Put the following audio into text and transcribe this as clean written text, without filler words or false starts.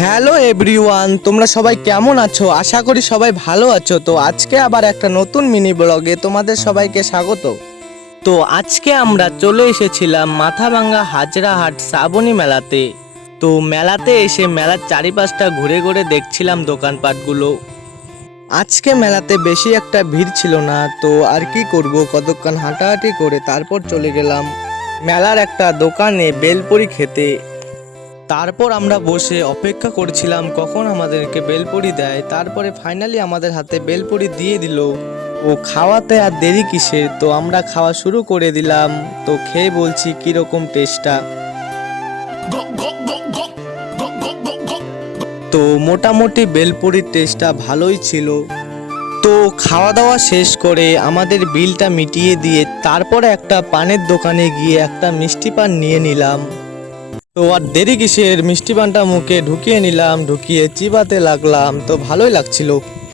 Hello everyone, তোমরা সবাই কেমন আছো? আশা করি সবাই ভালো আছো। তো আজকে আবার একটা নতুন মিনি ব্লগে তোমাদের সবাইকে স্বাগত। তো আজকে আমরা চলে এসেছিলাম মাথাভাঙ্গা হাজরাহাট শ্রাবণী মেলাতে। তো মেলাতে এসে মেলার চারিপাশটা ঘুরে ঘুরে দেখছিলাম দোকানপাটগুলো। আজকে মেলাতে বেশি একটা ভিড় ছিল না, তো আর কি করব, কতক্ষণ হাঁটাহাঁটি করে তারপর চলে গেলাম মেলার একটা দোকানে বেলপুরি খেতে। তারপর আমরা বসে অপেক্ষা করছিলাম কখন আমাদেরকে বেলপুরি দেয়। তারপরে ফাইনালি আমাদের হাতে বেলপুরি দিয়ে দিল। ও খাওয়াতে আর দেরি কিসের, তো আমরা খাওয়া শুরু করে দিলাম। তো খেয়ে বলছি কিরকম টেস্টটা। তো মোটামুটি বেলপুরির টেস্টটা ভালোই ছিল। তো খাওয়া দাওয়া শেষ করে আমাদের বিলটা মিটিয়ে দিয়ে তারপরে একটা পানের দোকানে গিয়ে একটা মিষ্টি পান নিয়ে নিলাম। তো আর দেরি কিসের, মিষ্টি পানটা মুখে ঢুকিয়ে নিলাম, ঢুকিয়ে চিবাতে লাগলাম। তো ভালোই লাগছিল।